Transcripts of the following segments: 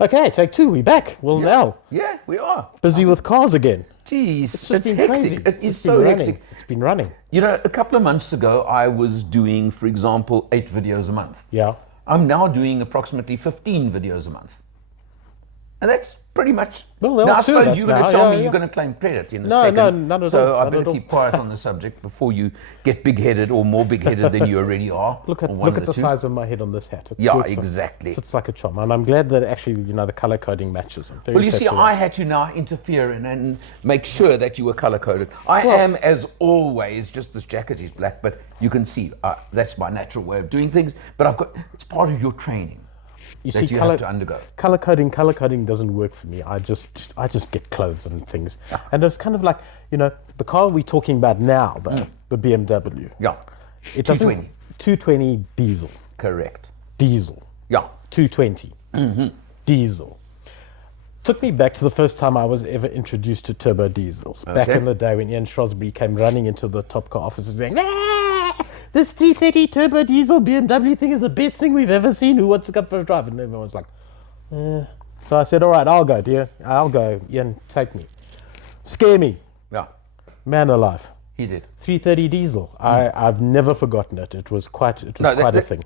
Okay, take two. We back. Well, now Yeah, we are. busy with cars again. Jeez, It's just been hectic. crazy. It It's is just been so running. hectic. It's been running. You know, a couple of months ago, I was doing, for example, 8 videos a month. Yeah. I'm now doing approximately 15 videos a month. And that's pretty much. Well, there now, are I two of suppose us you're going now, to tell yeah, me yeah. you're going to claim credit in a No, second. no, none at so all, I none better at all. keep quiet on the subject before you get big-headed or more big-headed than you already are. Look or at one of the two. size of my head on this hat. It Yeah, works exactly. Fits like a charm, and I'm glad that actually the color coding matches. I'm very Well, you see, impressed with I had to now interfere and make sure that you were color-coded. I am, as always, just this jacket is black, but you can see that's my natural way of doing things. But it's part of your training. You that see, you have to undergo. Color coding doesn't work for me. I just get clothes and things, and it's kind of like the car we're talking about now, the BMW. Yeah, It doesn't 220. 220 diesel. Correct. Diesel. Yeah. 220. Diesel. Took me back to the first time I was ever introduced to turbo diesels. Back Okay. in the day when Ian Shrosbury came running into the top car offices saying, this 330 turbo diesel BMW thing is the best thing we've ever seen. Who wants to come for a drive? And everyone was like, So I said, all right, I'll go, dear. I'll go. Ian, take me. Scare me. Yeah, Man alive. he did. 330 diesel. I've never forgotten it. It was quite a thing.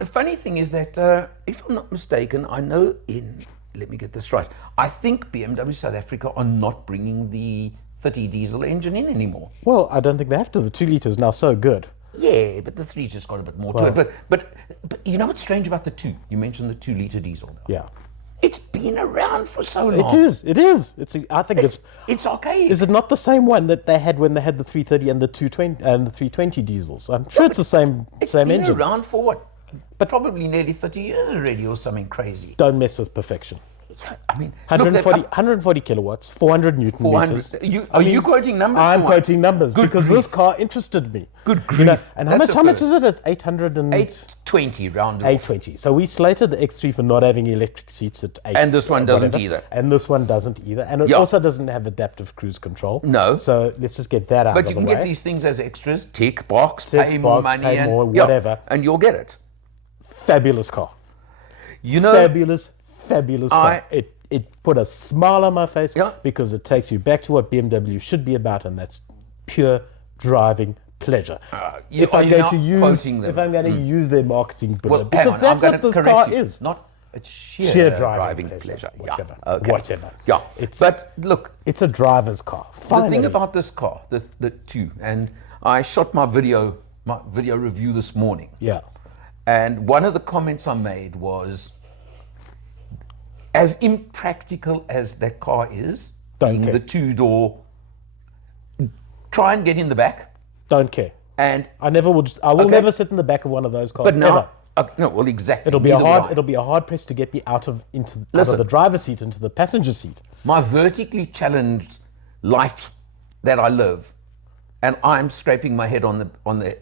The funny thing is that, if I'm not mistaken, I know let me get this right, I think BMW South Africa are not bringing the 30 diesel engine in anymore. Well, I don't think they have to. The 2 litre is now so good. Yeah, but the 3's just got a bit more to it. But you know what's strange about the 2? You mentioned the 2-litre diesel now. Yeah. It's been around for so long. It is. I think It's archaic. Is it not the same one that they had when they had the 330 and the 220 and the 320 diesels? I'm sure it's the same been engine. around for what? But probably nearly 30 years already or something crazy. Don't mess with perfection. Yeah, I mean, 140 kilowatts, 400 newton 400. meters. Are you quoting numbers? I'm for once? quoting numbers Good because grief. this car interested me. Good grief. And That's how much first. is it? It's 800 and 820 rounded off. 820. So we slated the X3 for not having electric seats at 8. And this one doesn't whatever. either. And this one doesn't either. And it also doesn't have adaptive cruise control. No. So let's just get that out But of you the can way. get these things as extras, tick box, Tick pay more box, money, pay and more, whatever. and you'll get it. Fabulous car. You know, Fabulous car. It put a smile on my face Yeah. because it takes you back to what BMW should be about, and that's pure driving pleasure. If I'm going to use their marketing bullet, well, because that's what this car is. It's Sheer driving driving pleasure. Whatever. Yeah. Okay. Whatever. Yeah. But look, It's a driver's car. Finally. the thing about this car, the 2, and I shot my video review this morning. Yeah. And one of the comments I made was, as impractical as that car is, Don't being care. the 2-door, try and get in the back. Don't care. And I will Okay. never sit in the back of one of those cars. but now, ever. no, well, exactly. It'll be a neither would I. hard press to get me out of the Listen. driver's seat into the passenger seat. My vertically challenged life that I live, and I'm scraping my head on the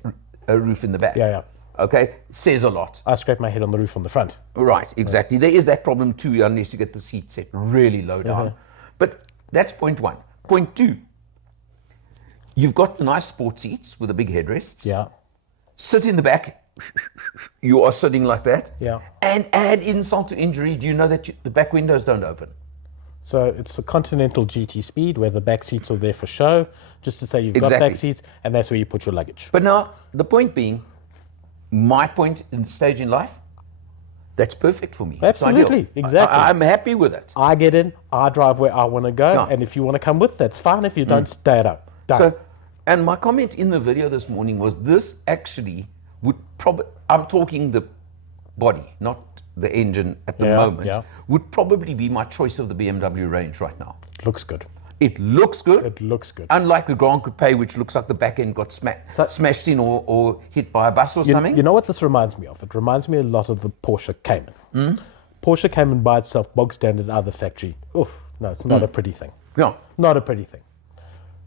roof in the back. Yeah. Okay, says a lot. I scrape my head on the roof on the front. Right, exactly. There is that problem too, unless you get the seat set really low down. But that's point 1. Point 2, you've got the nice sport seats with the big headrests. Yeah. Sit in the back. You are sitting like that. Yeah. And add insult to injury. Do you know that the back windows don't open? So it's a Continental GT Speed where the back seats are there for show, just to say you've got Exactly. back seats, and that's where you put your luggage. But now, the point being, my point in the stage in life, that's perfect for me. It's Absolutely, ideal. exactly. I'm happy with it. I get in, I drive where I want to go, Yeah. and if you want to come with, that's fine. If you don't, stay it up. Done. So, and my comment in the video this morning was, this actually would probably, I'm talking the body, not the engine at the moment, would probably be my choice of the BMW range right now. Looks good. It looks good. It looks good. Unlike the Grand Coupe, which looks like the back end got smashed in or hit by a bus or something. You know what this reminds me of? It reminds me a lot of the Porsche Cayman. Porsche Cayman by itself, bog standard out of the factory. Oof, no, it's not a pretty thing. Yeah. Not a pretty thing.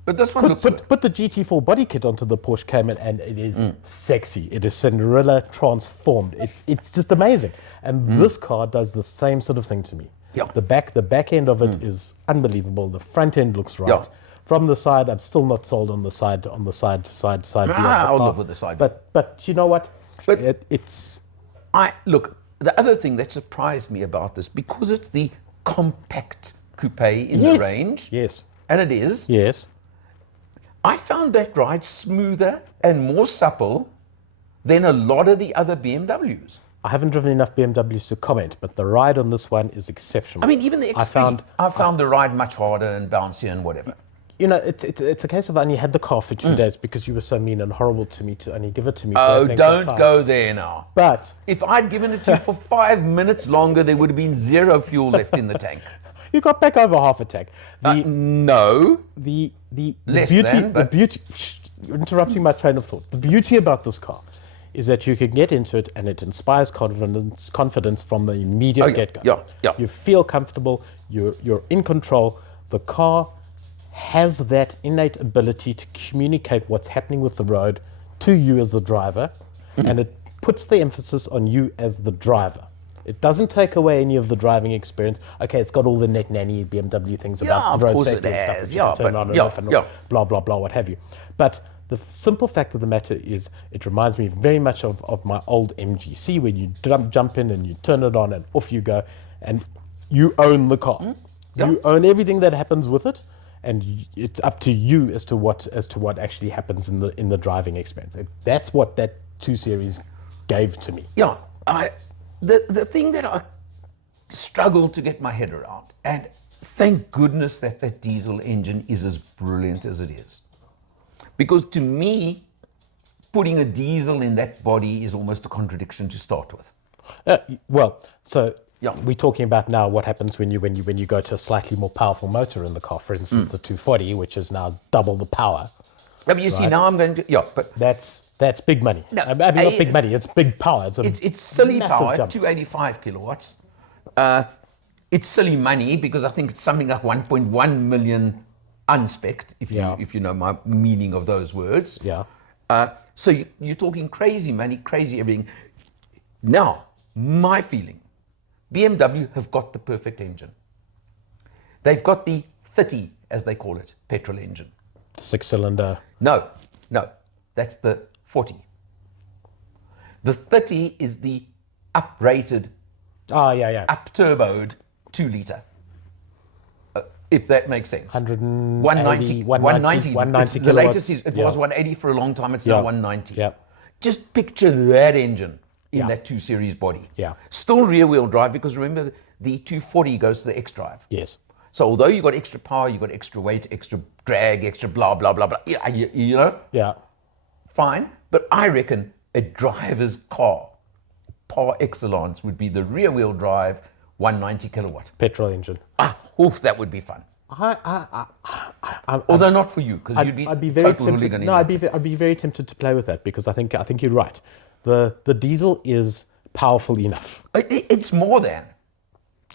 But this one looks good. Put the GT4 body kit onto the Porsche Cayman and it is sexy. It is Cinderella transformed. It's just amazing. And this car does the same sort of thing to me. Yeah. The back end of it is unbelievable. The front end looks right. Yeah. From the side, I'm still not sold on the side view of the I'll car. live with the side. But you know what? But- It's Look, the other thing that surprised me about this, because it's the compact coupe in the range, Yes. and it is, Yes. I found that ride smoother and more supple than a lot of the other BMWs. I haven't driven enough BMWs to comment, but the ride on this one is exceptional. I mean, even the X3, I found the ride much harder and bouncier and whatever. You know, it's a case of I only had the car for 2 days because you were so mean and horrible to me to only give it to me. For Oh, that length of don't time. go there now. But If I'd given it to you for 5 minutes longer, there would have been 0 fuel left in the tank. you got back over half a tank. No. The Less beauty, than, the but- beauty. You're interrupting my train of thought. The beauty about this car is that you can get into it and it inspires confidence from the immediate get-go. Yeah. You feel comfortable. You're in control. The car has that innate ability to communicate what's happening with the road to you as the driver, and it puts the emphasis on you as the driver. It doesn't take away any of the driving experience. Okay, it's got all the net nanny BMW things about of road course safety it and stuff has. that you can turn on and off and blah, blah, blah, what have you. But the simple fact of the matter is it reminds me very much of my old MGC where you jump in and you turn it on and off you go and you own the car. You own everything that happens with it, and it's up to you as to what actually happens in the driving experience. That's what that 2 Series gave to me. Yeah. The thing that I struggle to get my head around, and thank goodness that diesel engine is as brilliant as it is. Because to me, putting a diesel in that body is almost a contradiction to start with. We're talking about now what happens when you go to a slightly more powerful motor in the car. For instance, the 240, which is now double the power. But you see, now I'm going to, but that's big money. No, I mean, not big money. It's big power. It's silly power. Jump. 285 kilowatts. It's silly money because I think it's something like 1.1 million unspec'd, if you know my meaning of those words. Yeah. So you're talking crazy money, crazy everything. Now, my feeling, BMW have got the perfect engine. They've got the 30, as they call it, petrol engine. 6-cylinder. No, that's the 40. The 30 is the uprated, up-turboed 2-litre. If that makes sense. 190 kilowatts. The latest is, it was 180 for a long time, it's now 190. Yeah. Just picture that engine in that 2 Series body. Yeah. Still rear-wheel drive, because remember, the 240 goes to the X-Drive. Yes. So although you got extra power, you got extra weight, extra drag, extra blah, blah, blah, blah, you know? Yeah. Fine. But I reckon a driver's car, par excellence, would be the rear-wheel drive 190 kilowatt. Petrol engine. That would be fun. Although not for you, because I'd be very tempted. No, I'd be very tempted to play with that because I think you're right. The diesel is powerful enough. It's more than.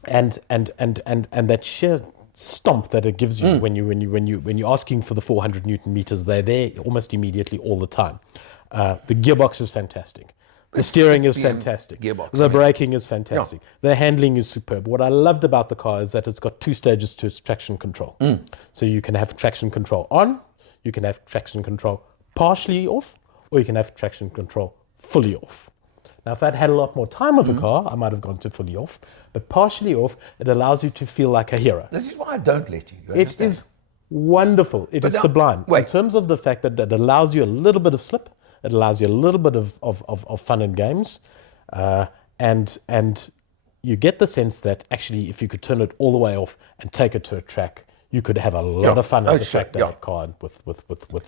And that sheer stomp that it gives you when you're asking for the 400 Newton meters, they're there almost immediately all the time. The gearbox is fantastic. The steering is fantastic. Gearbox, the braking is fantastic. The handling is superb. What I loved about the car is that it's got 2 stages to its traction control. So you can have traction control on, you can have traction control partially off, or you can have traction control fully off. Now, if I'd had a lot more time with the car, I might have gone to fully off. But partially off, it allows you to feel like a hero. This is why I don't let you. It is wonderful. It is sublime. In terms of the fact that it allows you a little bit of slip, it allows you a little bit of fun and games. And you get the sense that actually, if you could turn it all the way off and take it to a track, you could have a lot of fun as a track day car with the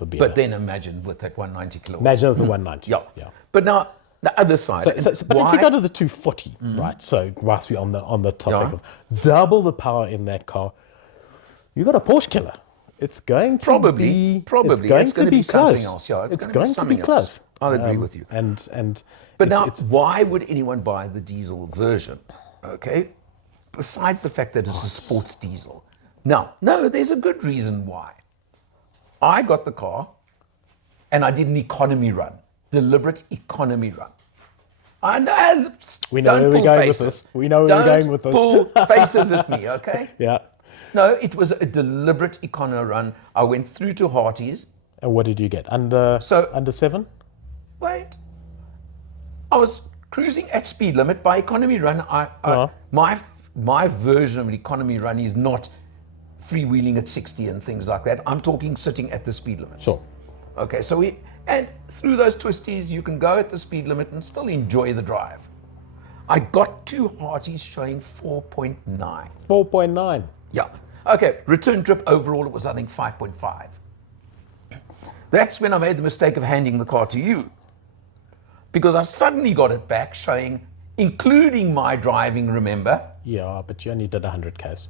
BMW. But then imagine with that 190 kilowatts. Imagine with the 190. Yeah. But now, the other side. But if you go to the 240, right? So whilst we're on the topic of double the power in that car, you got a Porsche killer. It's going to probably it's going to be something close. else. Yeah, it's going to be close. I'll agree with you. But now, why would anyone buy the diesel version? Okay, besides the fact that it's a sports diesel. No, there's a good reason why. I got the car, and I did an economy run. Deliberate economy run. I know. We know where we're going with this. We know where we're going with this. Don't pull faces at me, okay? Yeah. No, it was a deliberate economy run. I went through to Harties. And what did you get? Under 7? Wait. I was cruising at speed limit by economy run. My version of an economy run is not freewheeling at 60 and things like that. I'm talking sitting at the speed limit. Sure. Okay, so and through those twisties, you can go at the speed limit and still enjoy the drive. I got two Hearties showing 4.9. 4.9. Yeah. Okay, return trip overall, it was, I think, 5.5. That's when I made the mistake of handing the car to you, because I suddenly got it back showing, including my driving, remember? Yeah, but you only did 100 Ks.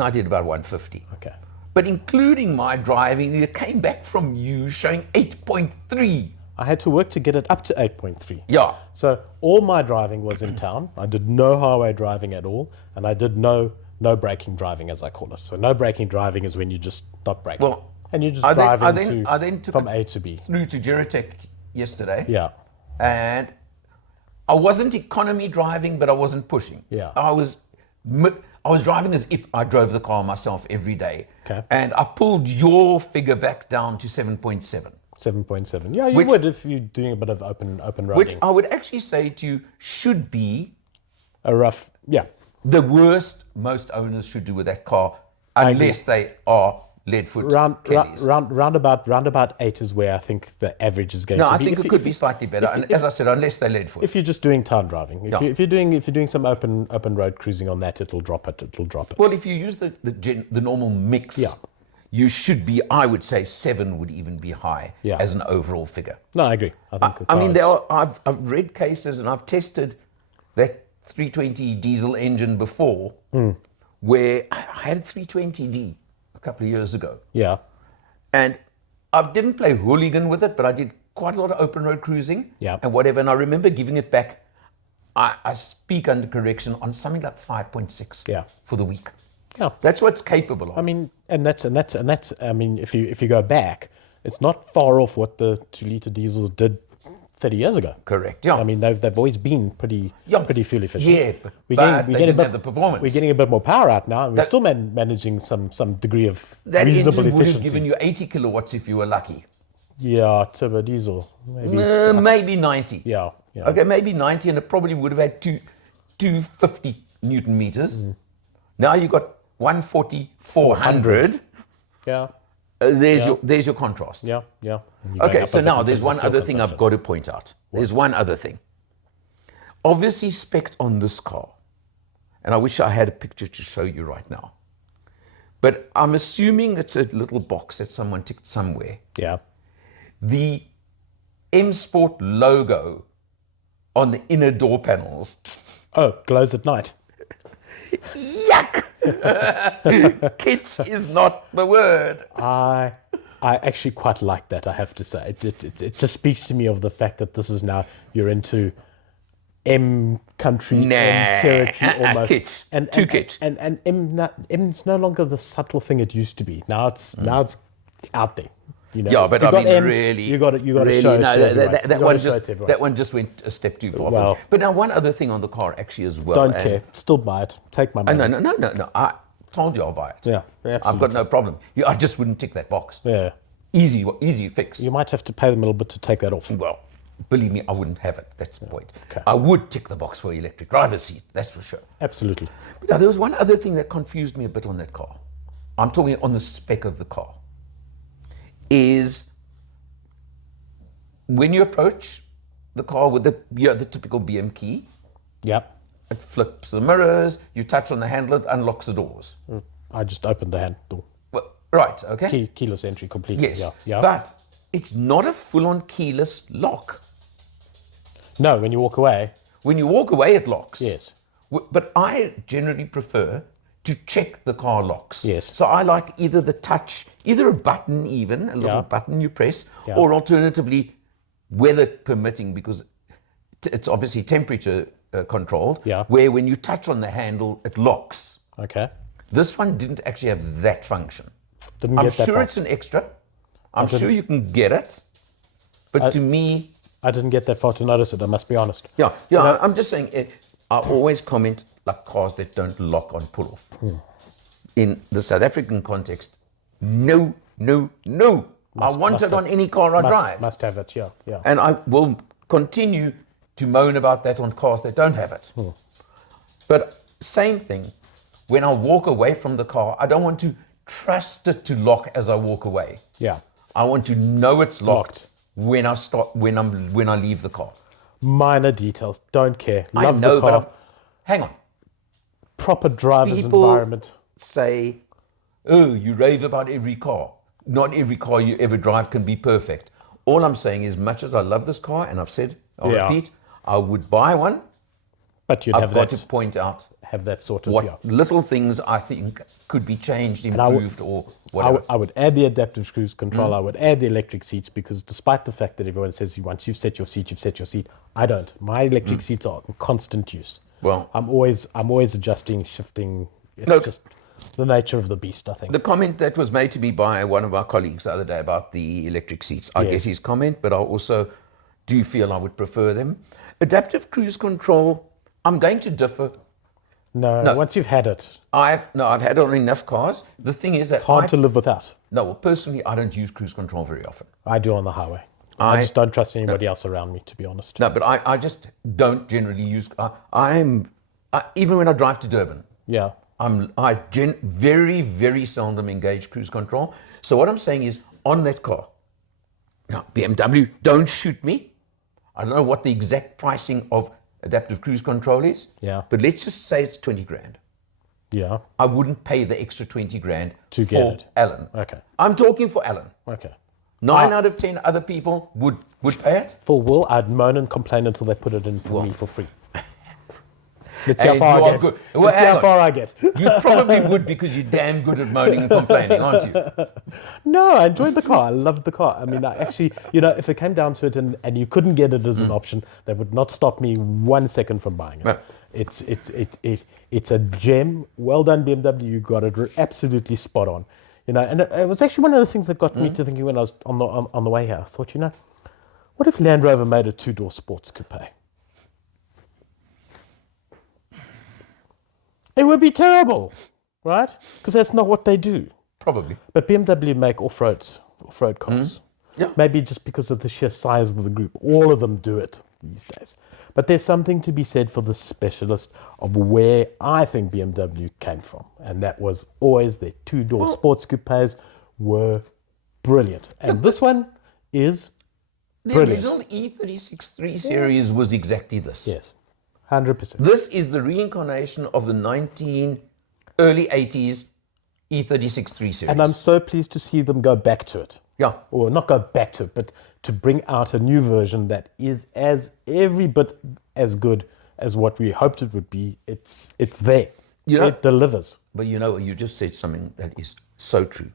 I did about 150. Okay. But including my driving, it came back from you showing 8.3. I had to work to get it up to 8.3. Yeah. So all my driving was in town. I did no highway driving at all, and I did no braking driving, as I call it. So no braking driving is when you just stop braking. Well, and you just I drive took from A to B. Through to Geratech yesterday. Yeah. And I wasn't economy driving, but I wasn't pushing. Yeah. I was driving as if I drove the car myself every day. Okay. And I pulled your figure back down to 7.7. 7.7. Yeah, you would if you're doing a bit of open riding. Which I would actually say to you should be a rough, yeah. The worst most owners should do with that car, unless they are lead-foot Kellys. Round about 8 is where I think the average is going to be. No, I think it could be slightly better. And as I said, unless they're lead-foot. If you're just doing town driving, if you're doing some open road cruising on that, it'll drop it. Well, if you use the normal mix, you should be. I would say 7 would even be high as an overall figure. No, I agree. I mean, I've read cases and I've tested that 320 diesel engine before, where I had a 320D a couple of years ago. Yeah. And I didn't play hooligan with it, but I did quite a lot of open road cruising and whatever. And I remember giving it back, I speak under correction, on something like 5.6 for the week. Yeah. That's what it's capable of. I mean, and that's I mean, if you go back, it's not far off what the 2-liter diesels did 30 years ago. Correct. Yeah. I mean, they've always been pretty fuel efficient. Yeah, but they didn't have the performance. We're getting a bit more power out now, and we're still managing some degree of that reasonable engine efficiency. Would have given you 80 kilowatts if you were lucky. Yeah, turbo diesel. Maybe 90. Yeah. Okay, maybe 90, and it probably would have had 250 Newton meters. Now you've got 140, 400. Yeah. There's your contrast. Yeah. Okay, so now there's one other thing I've got to point out. There's one other thing. Obviously spec'd on this car, and I wish I had a picture to show you right now, but I'm assuming it's a little box that someone ticked somewhere. Yeah. The M Sport logo on the inner door panels. Oh, glows at night. Yuck! Kitsch is not the word. I actually quite like that, I have to say. It just speaks to me of the fact that this is now, you're into M country, M territory almost. Kitsch. Too kitsch. And M's no longer the subtle thing it used to be. Now it's out there. You know, yeah, but I mean, really, you got to show it to everyone. That one just went a step too far. Well, but now one other thing on the car actually as well. Don't care. Still buy it. Take my money. No. I told you I'll buy it. Yeah, absolutely. I've got no problem. I just wouldn't tick that box. Yeah. Easy fix. You might have to pay them a little bit to take that off. Well, believe me, I wouldn't have it. That's the point. Okay. I would tick the box for electric driver's seat. That's for sure. Absolutely. But now, there was one other thing that confused me a bit on that car. I'm talking on the spec of the car. Is when you approach the car with the typical BM key, it flips the mirrors, you touch on the handle, it unlocks the doors. I just opened the handle. Well, right, okay. Keyless entry completely. Yes, but it's not a full-on keyless lock. No, when you walk away. When you walk away, it locks. Yes. But I generally prefer to check the car locks. Yes. So I like either the touch, either a button even, a little button you press, or alternatively, weather permitting, because it's obviously temperature controlled, where when you touch on the handle, it locks. Okay. This one didn't actually have that function. I'm sure it's an extra. I'm sure you can get it. But to me... I didn't get that far to notice it, I must be honest. Yeah, I'm just saying, I always comment like cars that don't lock on pull-off. In the South African context, no. I want it on any car I drive. Must have it, yeah. And I will continue to moan about that on cars that don't have it. But same thing, when I walk away from the car, I don't want to trust it to lock as I walk away. Yeah. I want to know it's locked when I start, when I leave the car. Minor details, don't care. I Love know, the car. but hang on. Proper driver's People environment. say, oh, you rave about every car. Not every car you ever drive can be perfect. All I'm saying is, much as I love this car, and I've said, I'll repeat, I would buy one. But you'd I've got to point out have that sort of what little things I think could be changed, improved, or whatever. I would add the adaptive cruise control. I would add the electric seats, because despite the fact that everyone says once you've set your seat, you've set your seat, I don't. My electric seats are in constant use. Well, I'm always adjusting, shifting. It's just the nature of the beast, I think. The comment that was made to me by one of our colleagues the other day about the electric seats, I guess his comment, but I also do feel I would prefer them. Adaptive cruise control, I'm going to differ. No, once you've had it, I've had it on enough cars. The thing is that it's hard to live without. No, well, personally, I don't use cruise control very often. I do on the highway. I just don't trust anybody else around me, to be honest. No, but I just don't generally use. Even when I drive to Durban. Yeah. Very, very seldom engage cruise control. So what I'm saying is, on that car, now BMW, don't shoot me. I don't know what the exact pricing of adaptive cruise control is. Yeah. But let's just say it's 20 grand. Yeah. I wouldn't pay the extra 20 grand to for get it. Alan. Okay. I'm talking for Alan. Okay. 9 out of 10 other people would pay it. For Will, I'd moan and complain until they put it in for me for free. Let's see Hey, how far you I are get. good. Well, Let's see hang how on. far I get. You probably would, because you're damn good at moaning and complaining, aren't you? No, I enjoyed the car. I loved the car. I mean, I actually, if it came down to it and you couldn't get it as an option, that would not stop me 1 second from buying it. No. It's a gem. Well done, BMW. You got it absolutely spot on. And it was actually one of the things that got me to thinking when I was on the way here. I thought, what if Land Rover made a 2-door sports coupe? It would be terrible, right? Because that's not what they do. Probably. But BMW make off-road cars. Yeah. Maybe just because of the sheer size of the group. All of them do it these days. But there's something to be said for the specialist of where I think BMW came from. And that was always their 2-door sports coupes were brilliant. And this one is brilliant. The original E36 3 Series was exactly this. Yes, 100%. This is the reincarnation of the early 80s E36 3 Series. And I'm so pleased to see them go back to it. Yeah. Or not go back to it, but to bring out a new version that is every bit as good as what we hoped it would be. It's there. It delivers. But you just said something that is so true.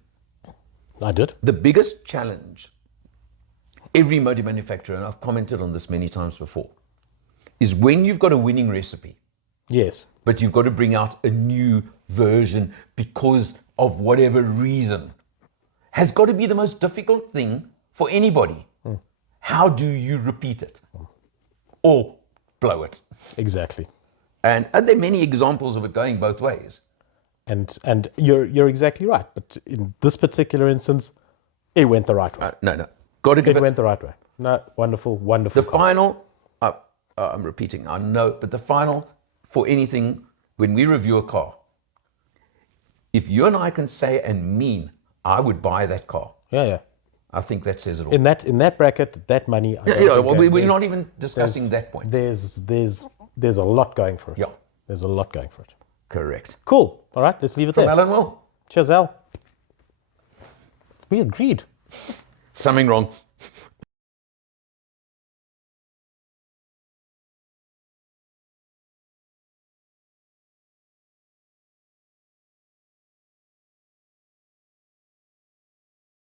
I did. The biggest challenge every motor manufacturer, and I've commented on this many times before, is when you've got a winning recipe. Yes. But you've got to bring out a new version because of whatever reason, has got to be the most difficult thing for anybody. How do you repeat it or blow it? Exactly. And there are many examples of it going both ways. And you're exactly right. But in this particular instance, it went the right way. No. Got to give It went the right way. No, wonderful. the car. final. I'm repeating. I know, but the final for anything when we review a car, if you and I can say and mean, I would buy that car. Yeah. I think that says it all. In that bracket, that money. We're not even discussing that point. There's a lot going for it. Yeah. There's a lot going for it. Correct. Cool. All right, let's leave it From there. Alan Will. Cheers, Al. We agreed. Something wrong.